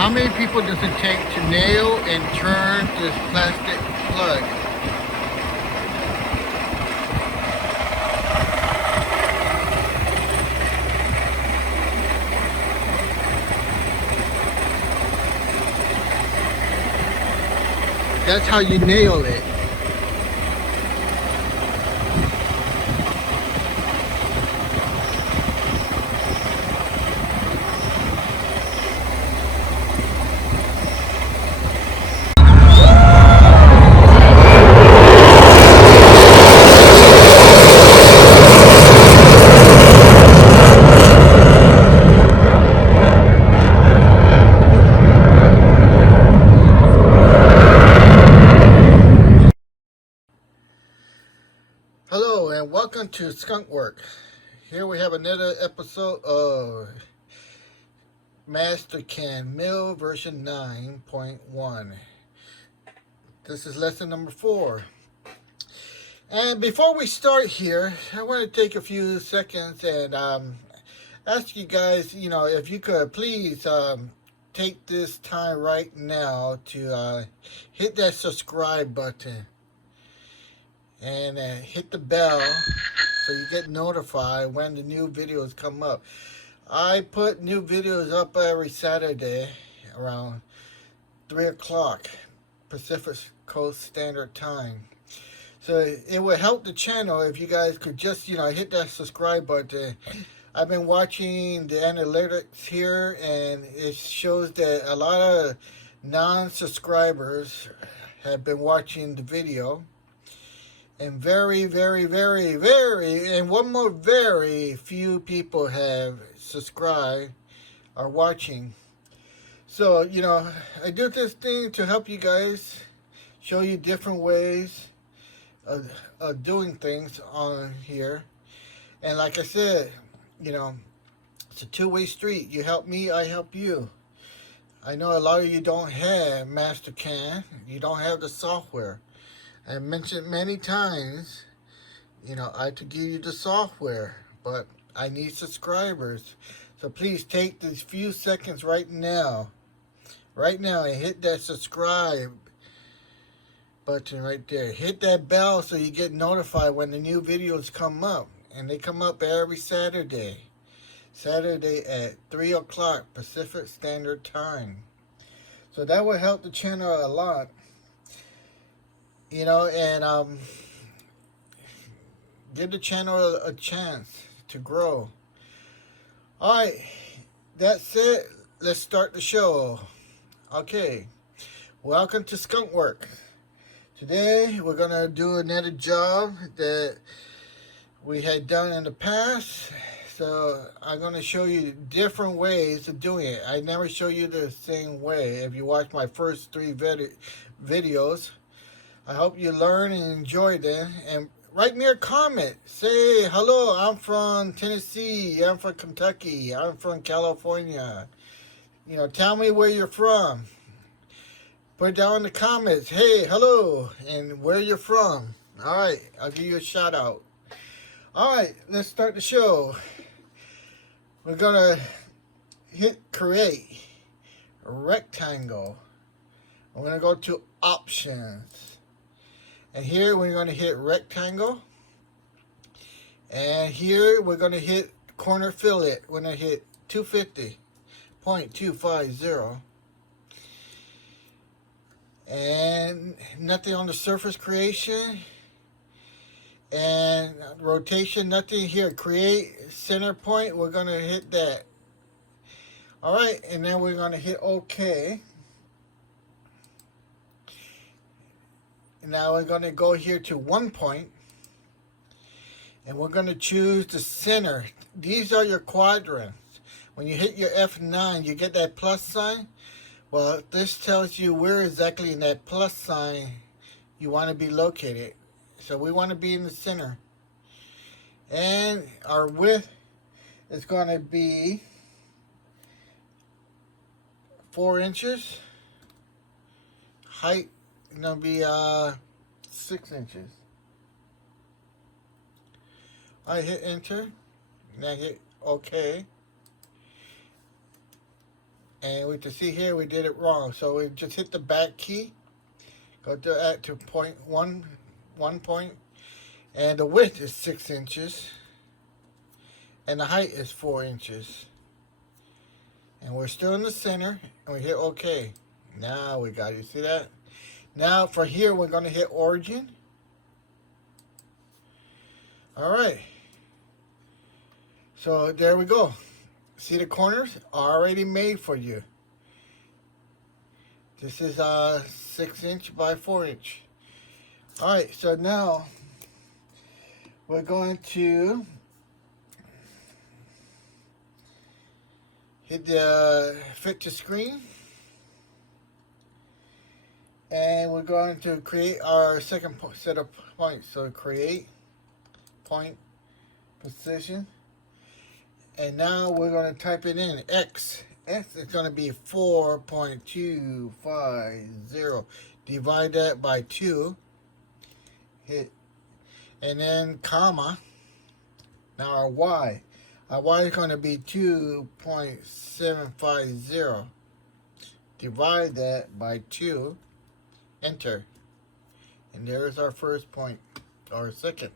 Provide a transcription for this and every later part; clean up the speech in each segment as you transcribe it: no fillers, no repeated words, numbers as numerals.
How many people does it take to nail and turn this plastic plug? That's how you nail it. Hello and welcome to Skunk Work. Here we have another episode of Master Can Mill version 9.1. This is lesson number 4. And before we start here, I want to take a few seconds and ask you guys, if you could please take this time right now to hit that subscribe button and hit the bell so you get notified when the new videos come up. I put new videos up every Saturday around 3 o'clock Pacific Coast Standard Time. So it would help the channel if you guys could just, hit that subscribe button. I've been watching the analytics here and it shows that a lot of non-subscribers have been watching the video. And very, very, very, very, and one more very few people have subscribed or watching. So, I do this thing to help you guys, show you different ways of doing things on here. And like I said, it's a two-way street. You help me, I help you. I know a lot of you don't have Master Can. You don't have the software. I mentioned many times, I have to give you the software, but I need subscribers. So please take these few seconds right now, and hit that subscribe button right there. Hit that bell so you get notified when the new videos come up. And they come up every Saturday at 3 o'clock Pacific Standard Time. So that will help the channel a lot. And give the channel a chance to grow. Alright, that's it. Let's start the show. Okay, welcome to Skunk Work. Today we're going to do another job that we had done in the past. So I'm going to show you different ways of doing it. I never show you the same way. If you watch my first 3 videos, I hope you learn and enjoy them. And write me a comment. Say, hello, I'm from Tennessee. I'm from Kentucky. I'm from California. Tell me where you're from. Put it down in the comments. Hey, hello, and where you're from. All right, I'll give you a shout out. All right, let's start the show. We're going to hit create a rectangle. I'm going to go to options. And here we're going to hit rectangle. And here we're going to hit corner fillet. We're going to hit 250.250. And nothing on the surface creation. And rotation, nothing here. Create center point. We're going to hit that. Alright, and then we're going to hit OK. Now we're going to go here to 1 point. And we're going to choose the center. These are your quadrants. When you hit your F9, you get that plus sign. Well, this tells you where exactly in that plus sign you want to be located. So we want to be in the center. And our width is going to be 4 inches. Height is going to be 6 inches. I hit enter. And I hit OK. And we can see here we did it wrong. So we just hit the back key. Go to that to one point. And the width is 6 inches. And the height is 4 inches. And we're still in the center. And we hit OK. Now we got it. You see that? Now for here we're going to hit origin. Alright. So there we go. See the corners? Already made for you. This is 6 inch by 4 inch. Alright, so now we're going to hit the fit to screen. And we're going to create our second set of points. So create, point, position. And now we're going to type it in. X is going to be 4.250. Divide that by 2. Hit. And then comma. Now our Y. Our Y is going to be 2.750. Divide that by 2. Enter. And there's our first point. Our second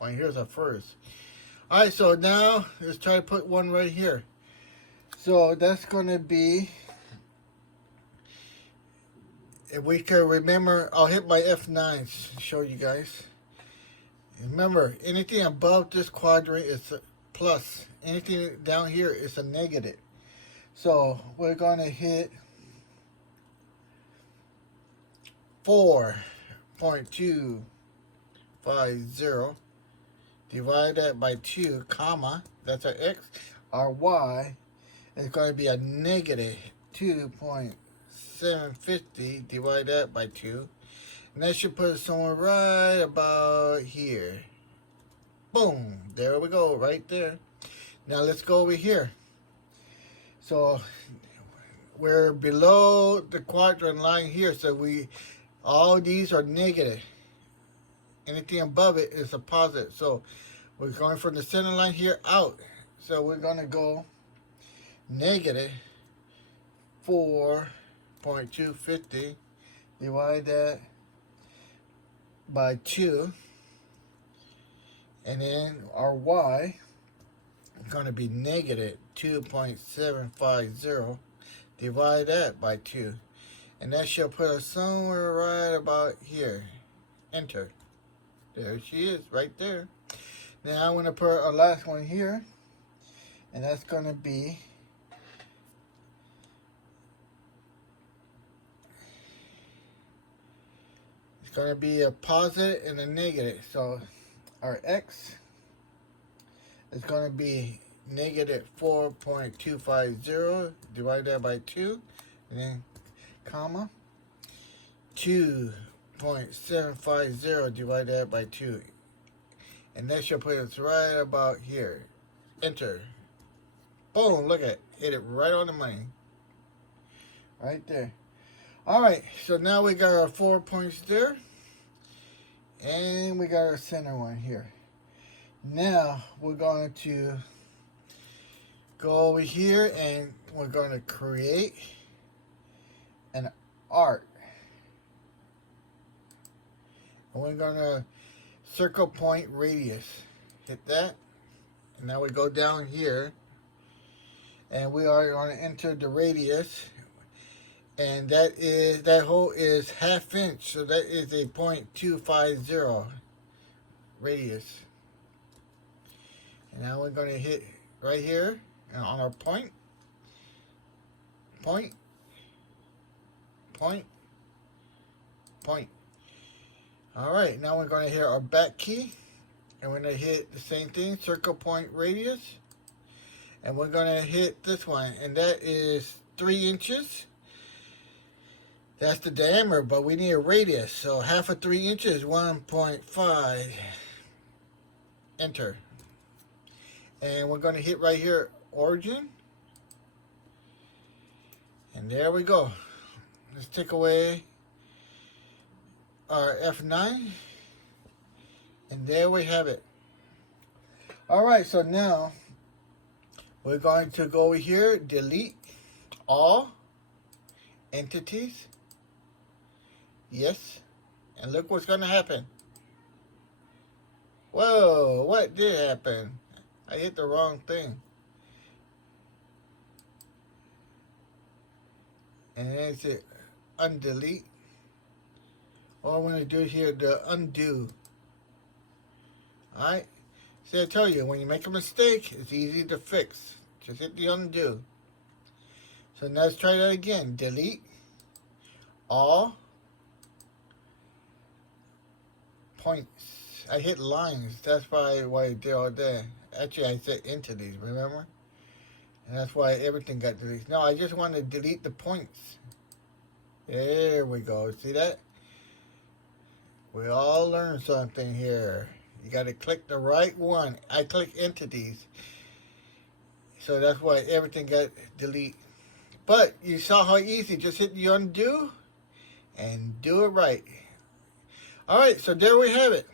point. Here's our first. Alright, so now let's try to put one right here. So that's going to be, if we can remember, I'll hit my F9 to show you guys. Remember, anything above this quadrant is a plus. Anything down here is a negative. So we're going to hit 4.250. Divide that by 2, comma, that's our X. Our Y is going to be a negative 2.750. Divide that by 2. And that should put it somewhere right about here. Boom. There we go, right there. Now let's go over here. So we're below the quadrant line here. So all these are negative. Anything above it is a positive. So we're going from the center line here out. So we're going to go negative 4.250. Divide that by 2. And then our Y is going to be negative 2.750. Divide that by 2. And that should put us somewhere right about here. Enter. There she is, right there. Now I'm going to put our last one here. And that's going to be a positive and a negative. So our X is going to be negative 4.250. Divide that by 2. And then comma 2.750. Divide that by 2. And that should put us right about here. Enter. Boom, look at it. Hit it right on the money. Right there. Alright, so now we got our 4 points there. And we got our center one here. Now we're going to go over here and we're going to create an arc. And we're going to circle point radius. Hit that. And now we go down here. And we are going to enter the radius. And that hole is 1/2 inch. So that is a 0.250 radius. And now we're going to hit right here on our point. Point. Point. Point. Alright, now we're going to hit our back key. And we're going to hit the same thing, circle point radius. And we're going to hit this one. And that is 3 inches. That's the diameter, but we need a radius. So 1/2 of 3 inches, 1.5. Enter. And we're going to hit right here, origin. And there we go. Let's take away our F9. And there we have it. Alright, so now we're going to go over here, delete all entities. Yes. And look what's going to happen. Whoa, what did happen? I hit the wrong thing. And then it's a undelete. All I want to do here, the undo. Alright? See, I tell you, when you make a mistake, it's easy to fix. Just hit the undo. So now let's try that again. Delete all points. I hit lines. That's probably why I did all that. Actually, I said entities, remember? And that's why everything got deleted. No, I just want to delete the points. There we go. See that? We all learned something here. You got to click the right one. I click entities. So that's why everything got deleted. But you saw how easy. Just hit the undo and do it right. Alright, so there we have it.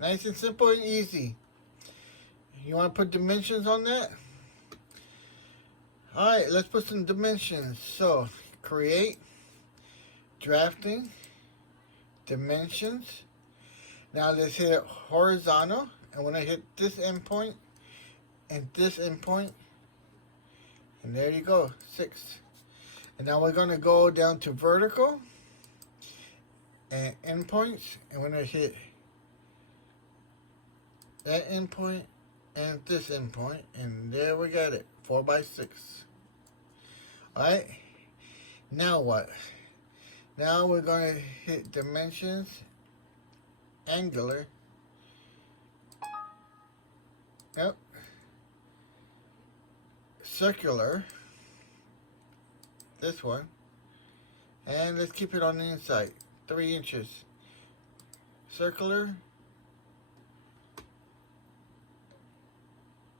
Nice and simple and easy. You want to put dimensions on that? Alright, let's put some dimensions. So, create, drafting, dimensions. Now let's hit horizontal. And when I hit this endpoint and this endpoint, and there you go, 6. And now we're going to go down to vertical and endpoints. And when I hit that endpoint and this endpoint, and there we got it, 4 by 6. Alright, now what? Now we're going to hit dimensions, angular. Yep. Circular. This one. And let's keep it on the inside. 3 inches. Circular.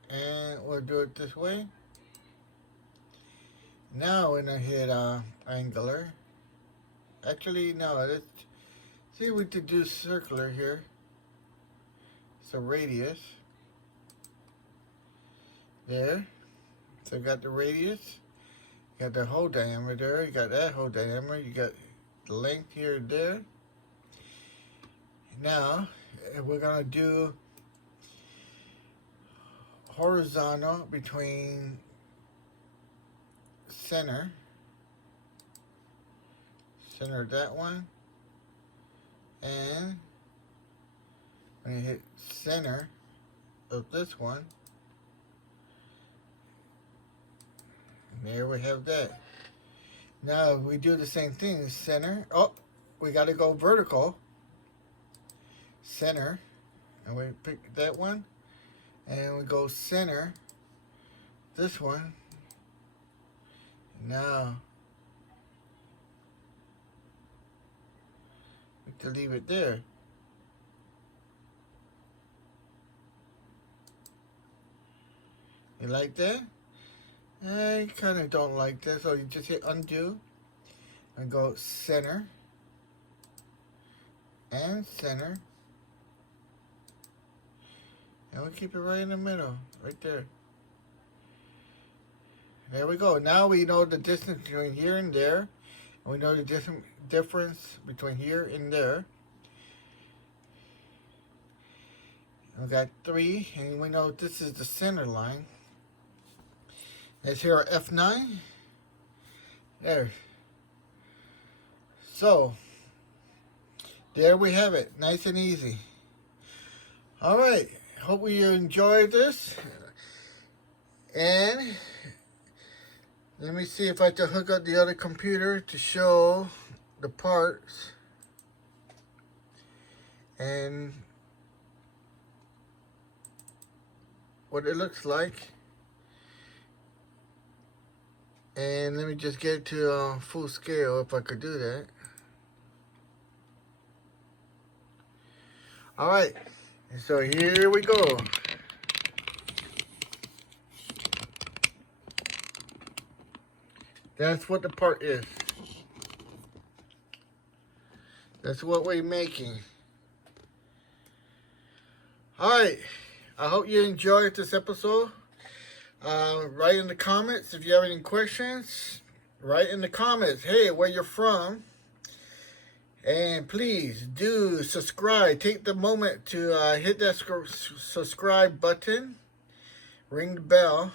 And we'll do it this way. Now we're going to hit angular. Actually, no, let's see if we could do circular here. So radius. There. So got the radius. You got the whole diameter. You got that whole diameter. You got the length here and there. Now, we're going to do horizontal between center that one, and when you hit center of this one, there we have that. Now we do the same thing, center. Oh, we got to go vertical, center, and we pick that one, and we go center this one. Now we can leave it there. You like that? I kind of don't like that, so you just hit undo and go center and center, and we keep it right in the middle, right there. There we go. Now we know the distance between here and there. And we know the difference between here and there. We got 3, and we know this is the center line. Let's hit our F9. There. So, there we have it. Nice and easy. Alright. Hope you enjoyed this. And let me see if I can hook up the other computer to show the parts and what it looks like. And let me just get it to full scale if I could do that. Alright, so here we go. That's what the part is. That's what we're making. Alright, I hope you enjoyed this episode. Write in the comments if you have any questions. Write in the comments, hey, where you're from. And please do subscribe. Take the moment to hit that subscribe button. Ring the bell.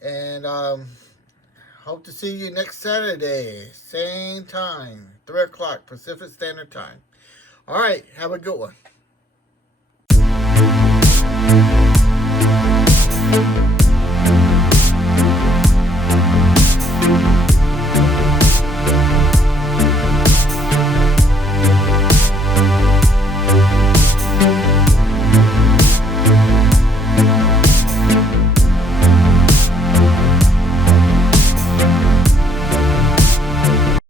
And hope to see you next Saturday. Same time. 3 o'clock Pacific Standard Time. All right. Have a good one.